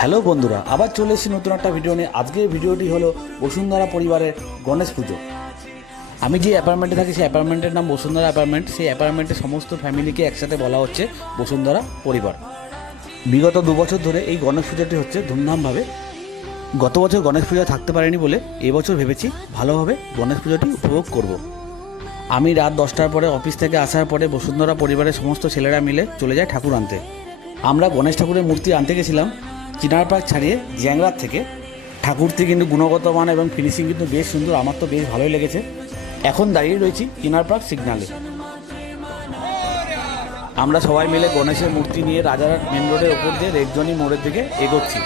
Hello বন্ধুরা, আবার চলে এসেছি নতুন একটা ভিডিও নিয়ে। আজকের ভিডিওটি হলো বসুন্ধরা পরিবারের গণেশ পুজো। আমি যে অ্যাপার্টমেন্টে থাকি, সেই অ্যাপার্টমেন্টের নাম বসুন্ধরা অ্যাপার্টমেন্ট সেই অ্যাপার্টমেন্টে সমস্ত ফ্যামিলিকে একসাথে বলা হচ্ছে বসুন্ধরা পরিবার। বিগত দু বছর ধরে এই গণেশ পুজোটি হচ্ছে ধুমধামভাবে। গত বছর গণেশ পুজো থাকতে পারিনি বলে এবছর ভেবেছি ভালোভাবে গণেশ পুজোটি উপভোগ করব। আমি রাত দশটার পরে অফিস থেকে আসার পরে বসুন্ধরা পরিবারের সমস্ত ছেলেরা মিলে চলে যায় ঠাকুর আনতে। আমরা গণেশ ঠাকুরের মূর্তি আনতে গেছিলাম। চিনার পার্ক ছাড়িয়ে জ্যাংরার থেকে। ঠাকুরটি কিন্তু গুণগত মান এবং ফিনিশিং কিন্তু বেশ সুন্দর, আমার তো বেশ ভালোই লেগেছে। এখন দাঁড়িয়ে রয়েছি চিনার পার্ক সিগনালে আমরা সবাই মিলে গণেশের মূর্তি নিয়ে রাজারহাট মেন রোডের ওপর দিয়ে রেকজনি মোড়ের দিকে এগোচ্ছি।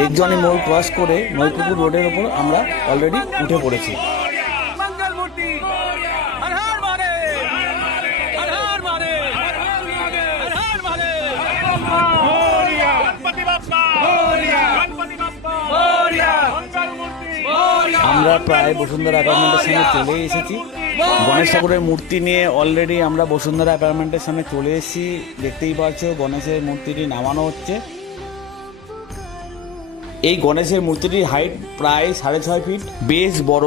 রেকজনি মোড় ক্রস করে নৈপুকুর রোডের ওপর আমরা অলরেডি উঠে পড়েছি। আমরা প্রায় বসুন্ধরা অ্যাপার্টমেন্টের সামনে চলে এসেছি। গণেশ ঠাকুরের মূর্তি নিয়ে অলরেডি আমরা বসুন্ধরা অ্যাপার্টমেন্টের সামনে চলে এসেছি। দেখতেই পাচ্ছ গণেশের মূর্তিটি নামানো হচ্ছে। এই গণেশের মূর্তিটির হাইট প্রায় সাড়ে ছয় ফিট বেশ বড়।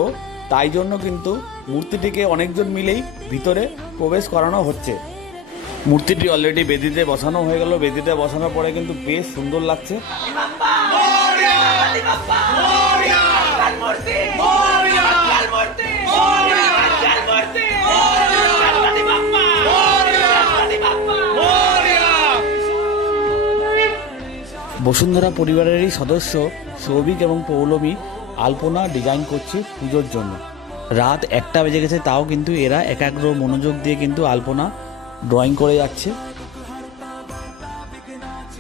তাই জন্য কিন্তু মূর্তিটিকে অনেকজন মিলেই ভিতরে প্রবেশ করানো হচ্ছে। মূর্তিটি অলরেডি বেদিতে বসানো হয়ে গেল। বেদিতে বসানোর পরে কিন্তু বেশ সুন্দর লাগছে। বসুন্ধরা পরিবারেরই সদস্য সৌভিক এবং পৌলমী আলপনা ডিজাইন করছে পুজোর জন্য। রাত একটা বেজে গেছে, তাও কিন্তু এরা একাগ্র মনোযোগ দিয়ে কিন্তু আলপনা ড্রয়িং করে যাচ্ছে।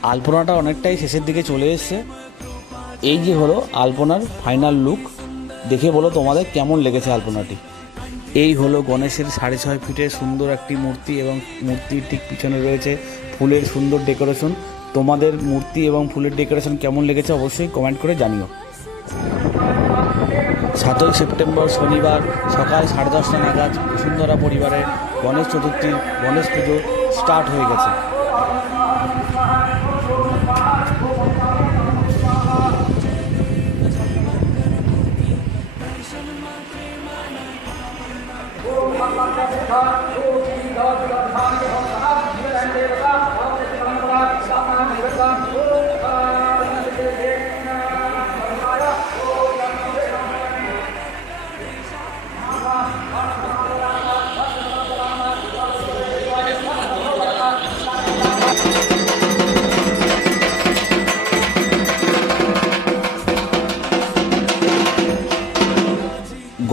আলপনাটা অনেকটাই শেষের দিকে চলে এসছে। এই যে হলো আলপনার ফাইনাল লুক দেখে বলো তোমাদের কেমন লেগেছে আলপনাটি? এই হলো গণেশের সাড়ে ছয় ফিটের সুন্দর একটি মূর্তি এবং মূর্তির ঠিক পিছনে রয়েছে ফুলের সুন্দর ডেকোরেশন তোমাদের মূর্তি এবং ফুলের ডেকোরেশন কেমন লেগেছে অবশ্যই কমেন্ট করে জানিও। সাতই সেপ্টেম্বর শনিবার সকাল সাড়ে দশটা নাগাদ বসুন্ধরা পরিবারের গণেশ চতুর্থীর গণেশ পুজো স্টার্ট হয়ে গেছে।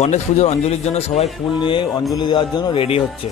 গণেশ পুজোর অঞ্জলির জন্য সবাই ফুল নিয়ে অঞ্জলি দেওয়ার জন্য রেডি হচ্ছে।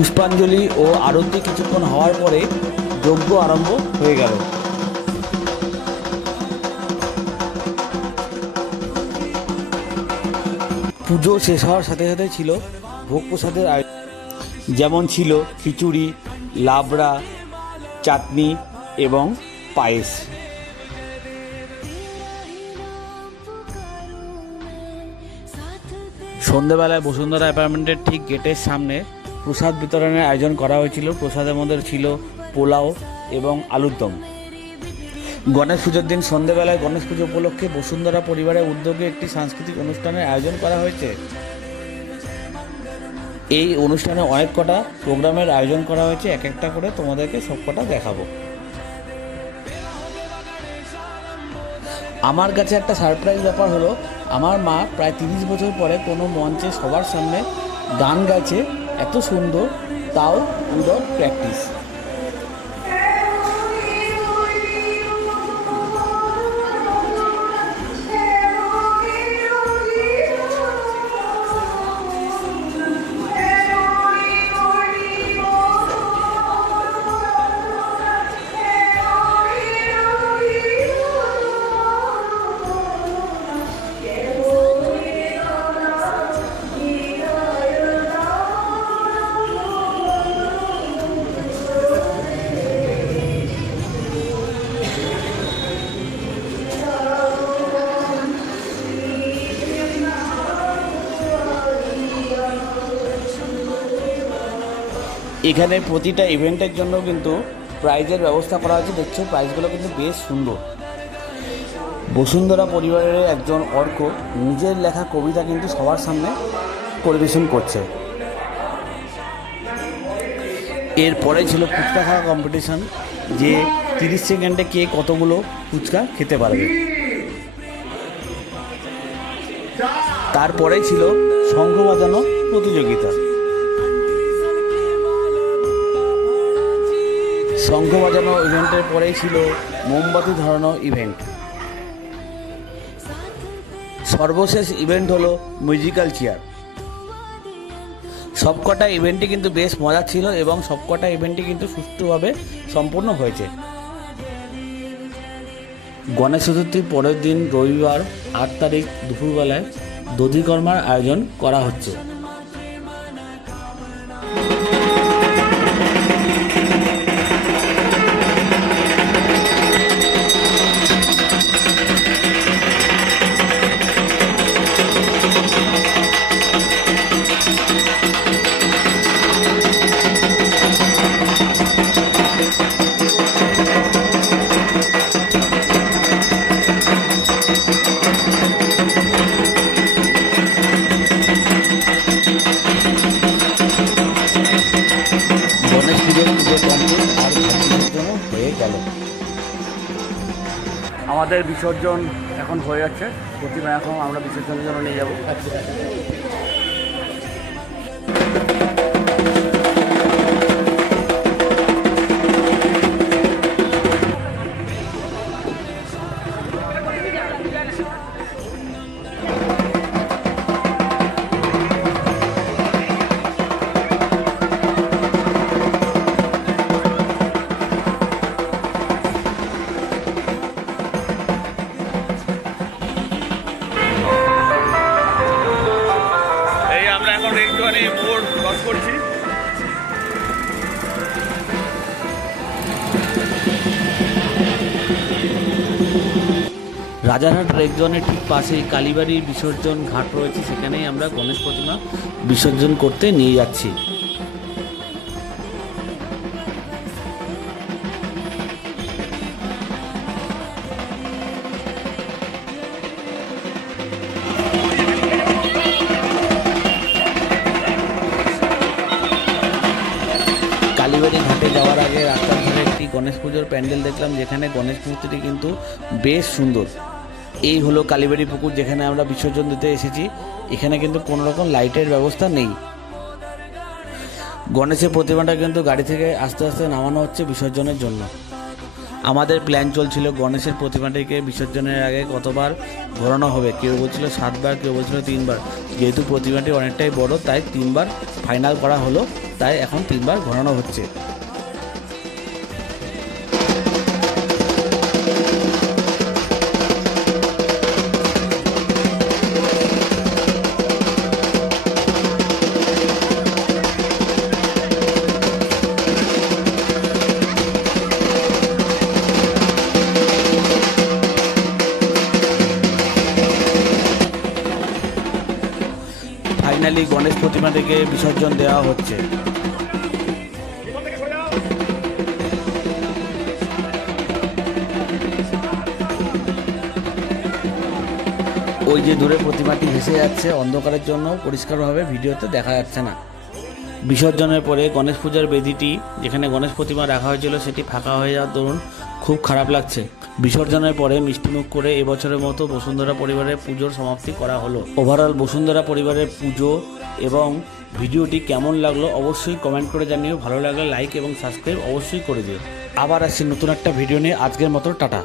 পুষ্পাঞ্জলি ও আরতি কিছুক্ষণ হওয়ার পরে যজ্ঞ আরম্ভ হয়ে গেল। পুজো শেষ হওয়ার সাথে সাথে ছিল ভোগ প্রসাদের আয়োজন। যেমন ছিল খিচুড়ি, লাবড়া, চাটনি এবং পায়েস। সন্ধেবেলায় বসুন্ধরা অ্যাপার্টমেন্টের ঠিক গেটের সামনে প্রসাদ বিতরণের আয়োজন করা হয়েছিল। প্রসাদের মধ্যে ছিল পোলাও এবং আলুর দম। গণেশ পুজোর দিন সন্ধেবেলায় গণেশ পুজো উপলক্ষে বসুন্ধরা পরিবারের উদ্যোগে একটি সাংস্কৃতিক অনুষ্ঠানের আয়োজন করা হয়েছে। এই অনুষ্ঠানে অনেক কটা প্রোগ্রামের আয়োজন করা হয়েছে। এক একটা করে তোমাদেরকে সব কটা দেখাবো। আমার কাছে একটা সারপ্রাইজ ব্যাপার হলো, আমার মা প্রায় তিরিশ বছর পরে কোনো মঞ্চে সবার সামনে গান গাইছে। এত সুন্দর তাও উইদাউট প্র্যাকটিস। এখানে প্রতিটা ইভেন্টের জন্য কিন্তু প্রাইজের ব্যবস্থা করা আছে দেখছ প্রাইজগুলো কিন্তু বেশ সুন্দর। বসুন্ধরা পরিবারের একজন অর্ক নিজের লেখা কবিতা কিন্তু সবার সামনে পরিবেশন করছে। এরপরে ছিল ফুচকা খাওয়া কম্পিটিশন যে তিরিশ সেকেন্ডে কে কতগুলো ফুচকা খেতে পারবে। তারপরে ছিল শঙ্খ বাজানো প্রতিযোগিতা। শঙ্খ বাজানো ইভেন্টের পরেই ছিল মোমবাতি ধরানো ইভেন্ট। সর্বশেষ ইভেন্ট হলো মিউজিক্যাল চেয়ার। সবকটা ইভেন্টই কিন্তু বেশ মজা ছিল এবং সবকটা ইভেন্টই কিন্তু সুষ্ঠুভাবে সম্পূর্ণ হয়েছে। গণেশ চতুর্থীর পরের দিন রবিবার আট তারিখ দুপুরবেলায় দধিকর্মার আয়োজন করা হচ্ছে। আমাদের বিসর্জন এখন হয়ে যাচ্ছে প্রতিমা এখন আমরা বিসর্জনের জন্য নিয়ে যাব। আমরা এখন মোড় ক্রস করছি। রাজারহাট রেকজনের ঠিক পাশেই কালীবাড়ির বিসর্জন ঘাট রয়েছে, সেখানেই আমরা গণেশ প্রতিমা বিসর্জন করতে নিয়ে যাচ্ছি। গণেশ পুজোর প্যান্ডেল দেখলাম, যেখানে গণেশ মূর্তিটি কিন্তু বেশ সুন্দর। এই হলো কালীবাড়ি পুকুর, যেখানে আমরা বিসর্জন দিতে এসেছি। এখানে কিন্তু কোনো রকম লাইটের ব্যবস্থা নেই। গণেশের প্রতিমাটা কিন্তু গাড়ি থেকে আস্তে আস্তে নামানো হচ্ছে বিসর্জনের জন্য। আমাদের প্ল্যান চলছিল গণেশের প্রতিমাটিকে বিসর্জনের আগে কতবার ঘোরানো হবে। কেউ বলছিল সাতবার, কেউ বলছিল তিনবার। যেহেতু প্রতিমাটি অনেকটাই বড়, তাই তিনবার ফাইনাল করা হলো, তাই এখন তিনবার ঘোরানো হচ্ছে। ফাইনালি গণেশ প্রতিমাটিকে বিসর্জন দেওয়া হচ্ছে। ওই যে দূরে প্রতিমাটি ভেসে যাচ্ছে, অন্ধকারের জন্য পরিষ্কারভাবে ভিডিওতে দেখা যাচ্ছে না। বিসর্জনের পরে গণেশ পূজার বেদিটি, যেখানে গণেশ প্রতিমা রাখা হয়েছিল, সেটি ফাঁকা হয়ে যাওয়ার দরুন খুব খারাপ লাগছে। বিসর্জনের পরে মিষ্টিমুখ করে এবছরের মতো বসুন্ধরা পরিবারের পুজোর সমাপ্তি করা হলো। ওভারঅল বসুন্ধরা পরিবারের পুজো এবং ভিডিওটি কেমন লাগল অবশ্যই কমেন্ট করে জানিও। ভালো লাগলে লাইক এবং সাবস্ক্রাইব অবশ্যই করে দিও। আবার আসছি নতুন একটা ভিডিও নিয়ে। আজকের মতো টাটা।